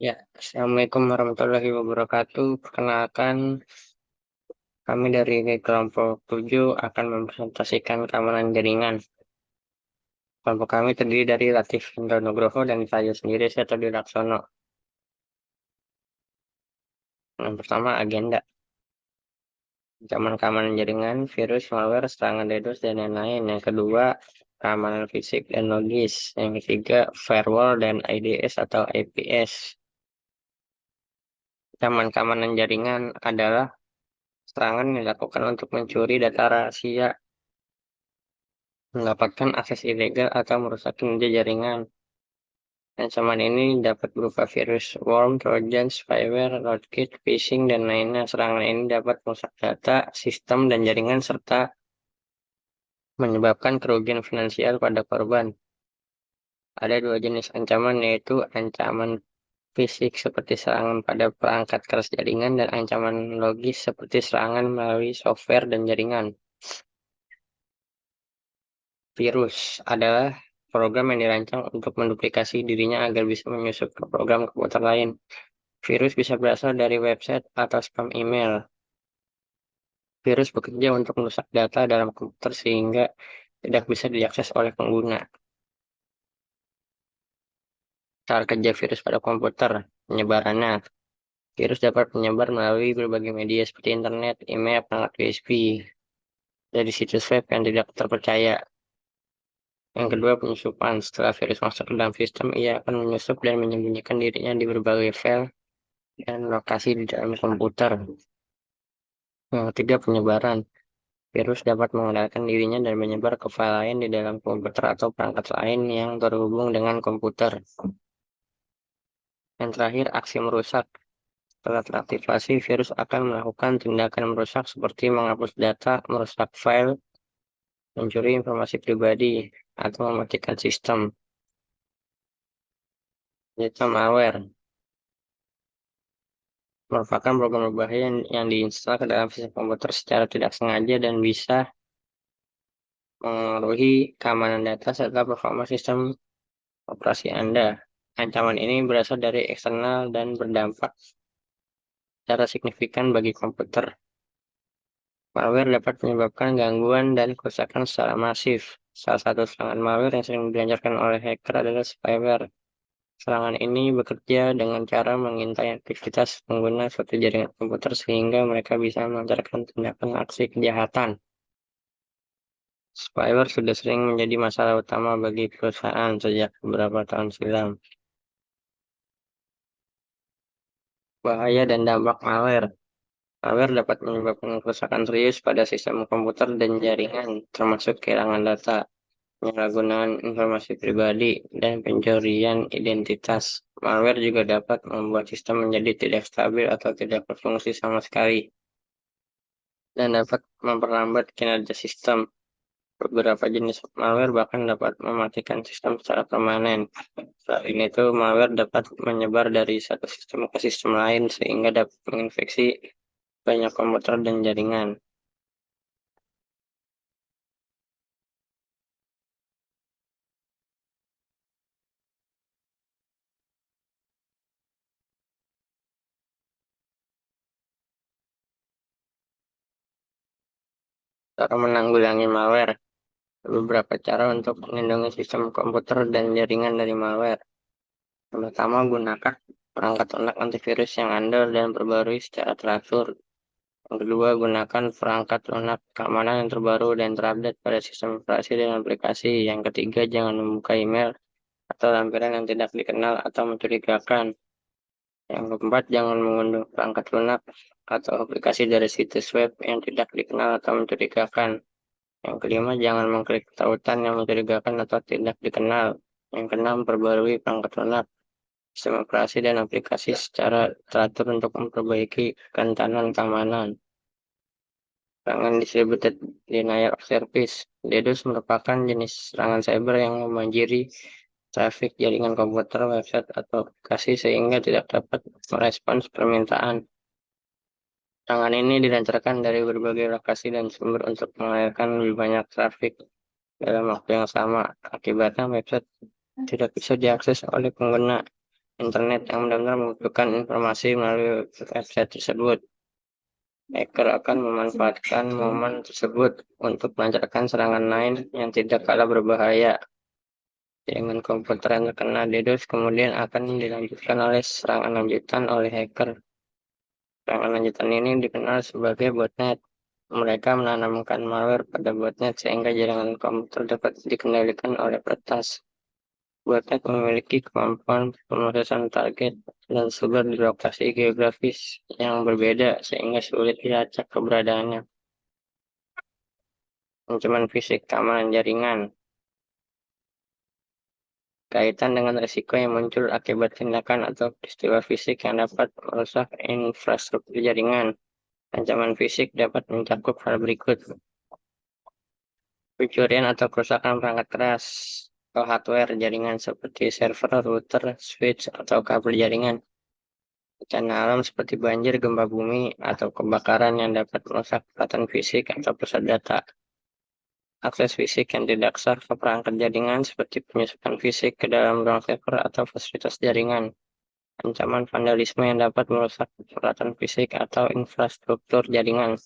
Ya, Assalamualaikum warahmatullahi wabarakatuh. Perkenalkan, kami dari kelompok 7 akan mempresentasikan keamanan jaringan. Kelompok kami terdiri dari Latif Indra Nugroho dan saya sendiri, saya Todi Laksono. Yang pertama, agenda. Ancaman keamanan jaringan, virus, malware, serangan DDoS, dan lain-lain. Yang kedua, keamanan fisik dan logis. Yang ketiga, firewall dan IDS atau IPS. Ancaman keamanan jaringan adalah serangan yang dilakukan untuk mencuri data rahasia, mendapatkan akses ilegal atau merusak kinerja jaringan. Ancaman ini dapat berupa virus, worm, trojan, spyware, rootkit, phishing, dan lainnya. Serangan ini dapat merusak data, sistem, dan jaringan serta menyebabkan kerugian finansial pada korban. Ada dua jenis ancaman, yaitu ancaman fisik seperti serangan pada perangkat keras jaringan dan ancaman logis seperti serangan melalui software dan jaringan. Virus adalah program yang dirancang untuk menduplikasi dirinya agar bisa menyusup ke program komputer lain. Virus bisa berasal dari website atau spam email. Virus bekerja untuk merusak data dalam komputer sehingga tidak bisa diakses oleh pengguna. Cara kerja virus pada komputer, penyebarannya. Virus dapat menyebar melalui berbagai media seperti internet, email, perangkat USB, dari situs web yang tidak terpercaya. Yang kedua, penyusupan. Setelah virus masuk ke dalam sistem, ia akan menyusup dan menyembunyikan dirinya di berbagai file dan lokasi di dalam komputer. Yang ketiga, penyebaran. Virus dapat mengendalikan dirinya dan menyebar ke file lain di dalam komputer atau perangkat lain yang terhubung dengan komputer. Yang terakhir, aksi merusak. Setelah teraktivasi, virus akan melakukan tindakan merusak seperti menghapus data, merusak file, mencuri informasi pribadi, atau mematikan sistem. Yaitu malware merupakan program berbahaya yang diinstal ke dalam sistem komputer secara tidak sengaja dan bisa mengaruhi keamanan data serta performa sistem operasi Anda. Ancaman ini berasal dari eksternal dan berdampak secara signifikan bagi komputer. Malware dapat menyebabkan gangguan dan kerusakan secara masif. Salah satu serangan malware yang sering dilancarkan oleh hacker adalah spyware. Serangan ini bekerja dengan cara mengintai aktivitas pengguna suatu jaringan komputer sehingga mereka bisa melancarkan tindakan aksi kejahatan. Spyware sudah sering menjadi masalah utama bagi perusahaan sejak beberapa tahun silam. Bahaya dan dampak malware. Malware dapat menyebabkan kerusakan serius pada sistem komputer dan jaringan, termasuk kehilangan data, penyalahgunaan informasi pribadi, dan pencurian identitas. Malware juga dapat membuat sistem menjadi tidak stabil atau tidak berfungsi sama sekali, dan dapat memperlambat kinerja sistem. Beberapa jenis malware bahkan dapat mematikan sistem secara permanen. Selain itu, malware dapat menyebar dari satu sistem ke sistem lain sehingga dapat menginfeksi banyak komputer dan jaringan. Cara menanggulangi malware. Beberapa cara untuk melindungi sistem komputer dan jaringan dari malware. Yang pertama, gunakan perangkat lunak antivirus yang andal dan perbarui secara teratur. Yang kedua, gunakan perangkat lunak keamanan yang terbaru dan terupdate pada sistem operasi dan aplikasi. Yang ketiga, jangan membuka email atau lampiran yang tidak dikenal atau mencurigakan. Yang keempat, jangan mengunduh perangkat lunak atau aplikasi dari situs web yang tidak dikenal atau mencurigakan. Yang kelima, jangan mengklik tautan yang mencurigakan atau tidak dikenal. Yang keenam, perbarui perangkat lunak, sistem operasi dan aplikasi secara teratur untuk memperbaiki kerentanan keamanan. Serangan distributed denial of service. DDoS merupakan jenis serangan cyber yang memanjiri trafik jaringan komputer, website, atau aplikasi sehingga tidak dapat merespons permintaan. Serangan ini dilancarkan dari berbagai lokasi dan sumber untuk mengalirkan lebih banyak trafik dalam waktu yang sama. Akibatnya website tidak bisa diakses oleh pengguna internet yang benar-benar membutuhkan informasi melalui website tersebut. Hacker akan memanfaatkan momen tersebut untuk melancarkan serangan lain yang tidak kalah berbahaya. Jaringan komputer yang terkena DDoS kemudian akan dilanjutkan oleh serangan lanjutan oleh hacker. Serangan lanjutan ini dikenal sebagai botnet. Mereka menanamkan malware pada botnet sehingga jaringan komputer dapat dikendalikan oleh peretas. Botnet memiliki kemampuan pemrosesan target dan sumber di lokasi geografis yang berbeda sehingga sulit dilacak keberadaannya. Ancaman fisik keamanan jaringan. Kaitan dengan risiko yang muncul akibat tindakan atau peristiwa fisik yang dapat merusak infrastruktur jaringan. Ancaman fisik dapat mencakup hal berikut: pencurian atau kerusakan perangkat keras atau hardware jaringan seperti server, router, switch, atau kabel jaringan. Bencana alam seperti banjir, gempa bumi, atau kebakaran yang dapat merusak peralatan fisik atau pusat data. Akses fisik yang tidak sah ke perangkat jaringan seperti penyusupan fisik ke dalam ruang server atau fasilitas jaringan. Ancaman vandalisme yang dapat merusak peralatan fisik atau infrastruktur jaringan.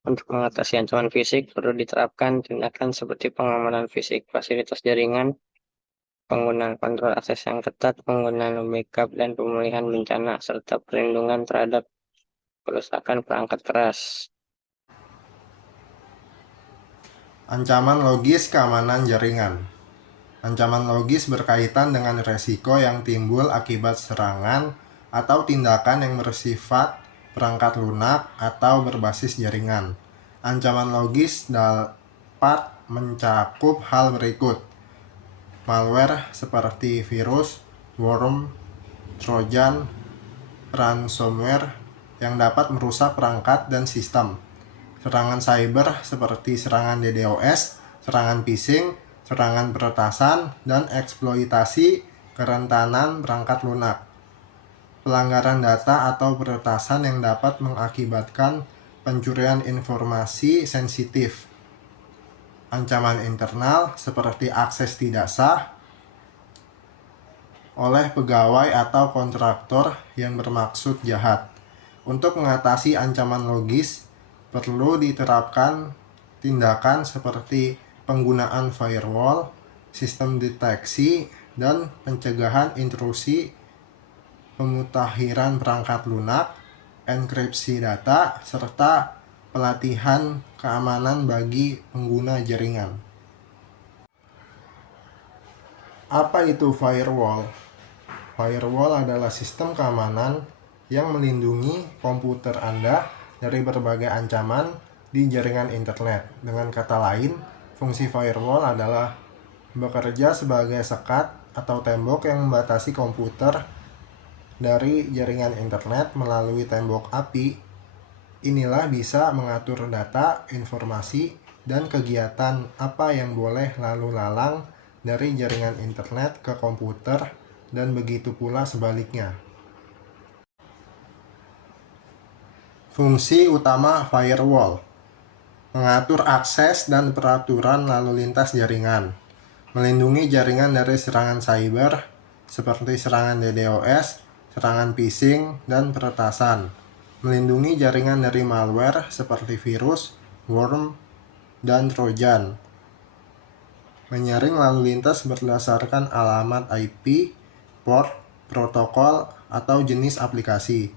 Untuk mengatasi ancaman fisik, perlu diterapkan tindakan seperti pengamanan fisik fasilitas jaringan, penggunaan kontrol akses yang ketat, penggunaan backup dan pemulihan bencana, serta perlindungan terhadap kerusakan perangkat keras. Ancaman logis keamanan jaringan. Ancaman logis berkaitan dengan resiko yang timbul akibat serangan atau tindakan yang bersifat perangkat lunak atau berbasis jaringan. Ancaman logis dapat mencakup hal berikut: malware seperti virus, worm, trojan, ransomware yang dapat merusak perangkat dan sistem. Serangan cyber seperti serangan DDoS, serangan phishing, serangan peretasan, dan eksploitasi kerentanan perangkat lunak. Pelanggaran data atau peretasan yang dapat mengakibatkan pencurian informasi sensitif. Ancaman internal seperti akses tidak sah oleh pegawai atau kontraktor yang bermaksud jahat. Untuk mengatasi ancaman logis, perlu diterapkan tindakan seperti penggunaan firewall, sistem deteksi dan pencegahan intrusi, pemutakhiran perangkat lunak, enkripsi data, serta pelatihan keamanan bagi pengguna jaringan. Apa itu firewall? Firewall adalah sistem keamanan yang melindungi komputer Anda dari berbagai ancaman di jaringan internet. Dengan kata lain, fungsi firewall adalah bekerja sebagai sekat atau tembok yang membatasi komputer dari jaringan internet melalui tembok API. Inilah bisa mengatur data, informasi, dan kegiatan apa yang boleh lalu lalang dari jaringan internet ke komputer dan begitu pula sebaliknya. Fungsi utama firewall: mengatur akses dan peraturan lalu lintas jaringan, melindungi jaringan dari serangan cyber seperti serangan DDoS, serangan phishing, dan peretasan, melindungi jaringan dari malware seperti virus, worm, dan trojan, menyaring lalu lintas berdasarkan alamat IP, port, protokol, atau jenis aplikasi,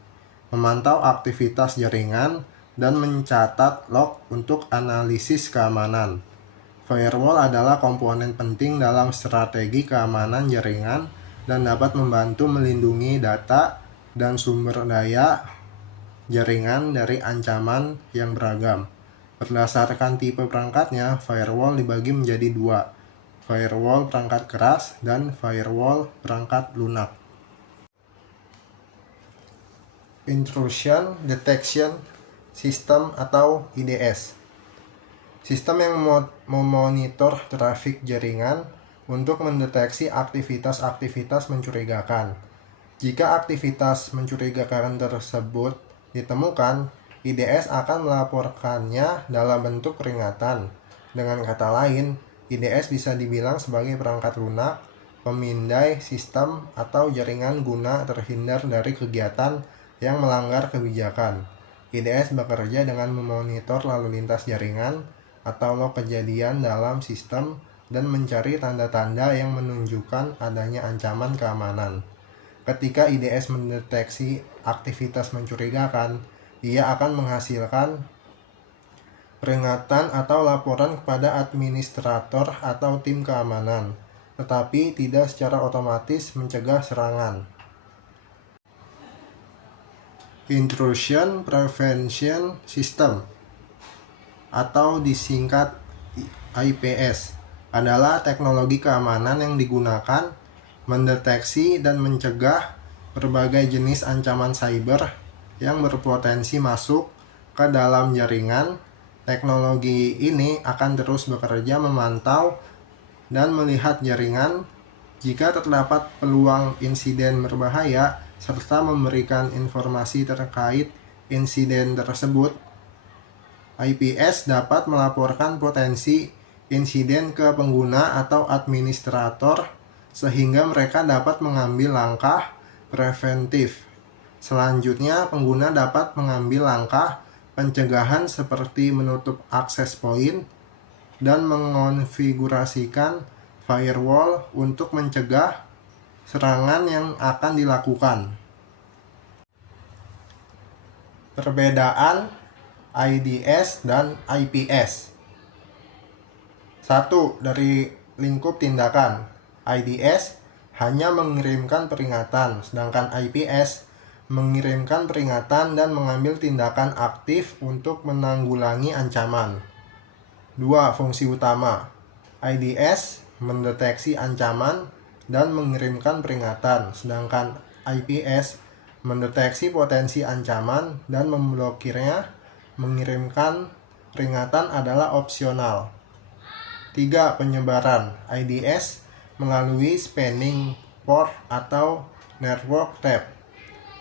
memantau aktivitas jaringan, dan mencatat log untuk analisis keamanan. Firewall adalah komponen penting dalam strategi keamanan jaringan dan dapat membantu melindungi data dan sumber daya jaringan dari ancaman yang beragam. Berdasarkan tipe perangkatnya, firewall dibagi menjadi dua: firewall perangkat keras dan firewall perangkat lunak. Intrusion Detection System atau IDS. Sistem yang memonitor trafik jaringan untuk mendeteksi aktivitas-aktivitas mencurigakan. Jika aktivitas mencurigakan tersebut ditemukan, IDS akan melaporkannya dalam bentuk peringatan. Dengan kata lain, IDS bisa dibilang sebagai perangkat lunak pemindai sistem atau jaringan guna terhindar dari kegiatan yang melanggar kebijakan. IDS bekerja dengan memonitor lalu lintas jaringan atau log kejadian dalam sistem dan mencari tanda-tanda yang menunjukkan adanya ancaman keamanan. Ketika IDS mendeteksi aktivitas mencurigakan, ia akan menghasilkan peringatan atau laporan kepada administrator atau tim keamanan, tetapi tidak secara otomatis mencegah serangan. Intrusion Prevention System atau disingkat IPS adalah teknologi keamanan yang digunakan mendeteksi dan mencegah berbagai jenis ancaman cyber yang berpotensi masuk ke dalam jaringan. Teknologi ini akan terus bekerja memantau dan melihat jaringan jika terdapat peluang insiden berbahaya serta memberikan informasi terkait insiden tersebut. IPS dapat melaporkan potensi insiden ke pengguna atau administrator sehingga mereka dapat mengambil langkah preventif. Selanjutnya, pengguna dapat mengambil langkah pencegahan seperti menutup akses poin dan mengonfigurasikan firewall untuk mencegah serangan yang akan dilakukan. Perbedaan IDS dan IPS. 1. Dari lingkup tindakan. IDS hanya mengirimkan peringatan, sedangkan IPS mengirimkan peringatan dan mengambil tindakan aktif untuk menanggulangi ancaman. 2. Fungsi utama. IDS mendeteksi ancaman dan mengirimkan peringatan, sedangkan IPS mendeteksi potensi ancaman dan memblokirnya. Mengirimkan peringatan adalah opsional. 3. Penyebaran. IDS melalui spanning port atau network tap,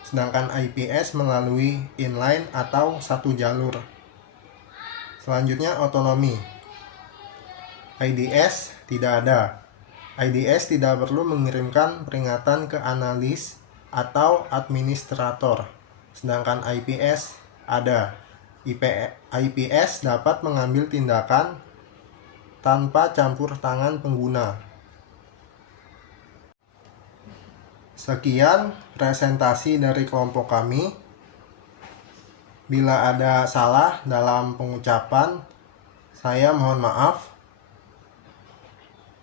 sedangkan IPS melalui inline atau satu jalur. Selanjutnya, otonomi. IDS tidak ada. IDS tidak perlu mengirimkan peringatan ke analis atau administrator, sedangkan IPS ada. IPS dapat mengambil tindakan tanpa campur tangan pengguna. Sekian presentasi dari kelompok kami. Bila ada salah dalam pengucapan, saya mohon maaf.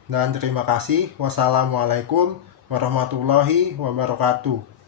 Dan terima kasih. Wassalamualaikum warahmatullahi wabarakatuh.